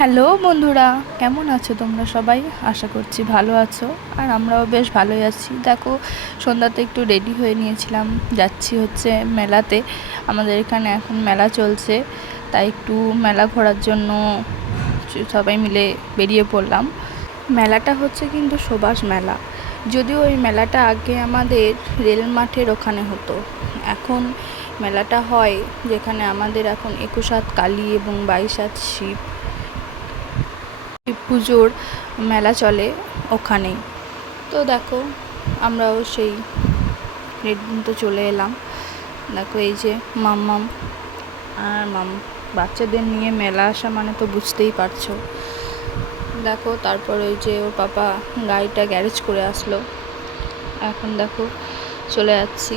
Hello বন্ধুরা, কেমন আছো তোমরা সবাই? আশা করছি ভালো আছো, আর আমরাও বেশ ভালোই আছি। দেখো, সন্ধ্যাতে একটু রেডি হয়ে নিয়েছিলাম, যাচ্ছি হচ্ছে মেলাতে। আমাদের এখানে এখন মেলা চলছে, তাই একটু মেলা ঘোরার জন্য সবাই মিলে বেরিয়ে পড়লাম। মেলাটা হচ্ছে কিন্তু সুভাষ মেলা। যদিও ওই মেলাটা আগে আমাদের রেল মাঠের ওখানে হতো। এখন মেলাটা হয় যেখানে আমাদের এখন একুশ হাত কালী এবং বাইশ হাত শিব পুজোর মেলা চলে ওখানেই। তো দেখো, আমরাও সেই রেড তো চলে এলাম। দেখো এই যে মাম্মাম আর মাম, বাচ্চাদের নিয়ে মেলা আসা মানে তো বুঝতেই পারছ। দেখো তারপর ওই যে ওর পাপা গাড়িটা গ্যারেজ করে আসলো। এখন দেখো চলে যাচ্ছি।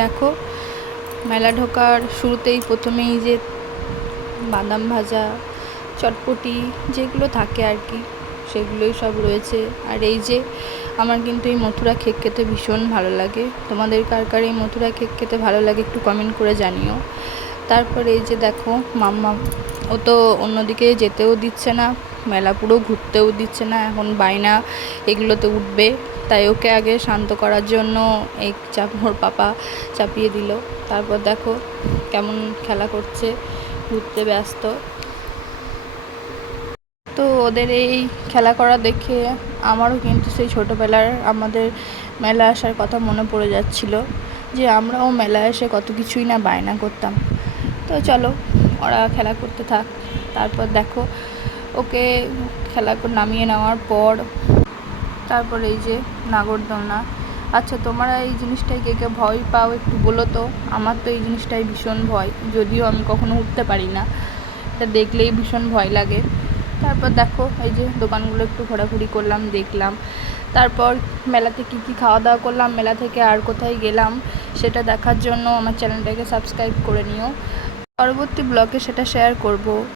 দেখো মেলা ঢোকার শুরুতেই প্রথমেই যে বাদাম ভাজা, চটপটি যেগুলো থাকে আর কি, সেগুলোই সব রয়েছে। আর এই যে আমার কিন্তু এই মথুরা খেক খেতে ভীষণ ভালো লাগে। তোমাদের কার কার এই মথুরা খেক খেতে ভালো লাগে একটু কমেন্ট করে জানিও। তারপরে এই যে দেখো মাম্মা, ও তো অন্যদিকে যেতেও দিচ্ছে না, মেলা পুরো ঘুরতেও দিচ্ছে না, এখন বায়না এগুলোতে উঠবে, তাই ওকে আগে শান্ত করার জন্য এই চাপ ওর পাপা চাপিয়ে দিল। তারপর দেখো কেমন খেলা করছে, ঘুরতে ব্যস্ত। তো ওদের এই খেলা করা দেখে আমারও কিন্তু সেই ছোটোবেলার আমাদের মেলা আসার কথা মনে পড়ে যাচ্ছিল, যে আমরাও মেলা এসে কত কিছুই না বায়না করতাম। তো চলো, ওরা খেলা করতে থাক। তারপর দেখো, ওকে খেলা নামিয়ে নেওয়ার পর তারপর এই যে নাগরদোলনা। আচ্ছা তোমরা এই জিনিসটাই কে কে ভয় পাও একটু বলো তো? আমার তো এই জিনিসটাই ভীষণ ভয়, যদিও আমি কখনো উঠতে পারি না। এটা দেখলেই ভীষণ ভয় লাগে। তারপর দেখো, এই যে দোকানগুলো একটু ঘোরাঘুরি করলাম, দেখলাম। তারপর মেলাতে কী কী খাওয়া দাওয়া করলাম, মেলা থেকে আর কোথায় গেলাম, সেটা দেখার জন্য আমার চ্যানেলটাকে সাবস্ক্রাইব করে নিও। পরবর্তী ব্লগে সেটা শেয়ার করব।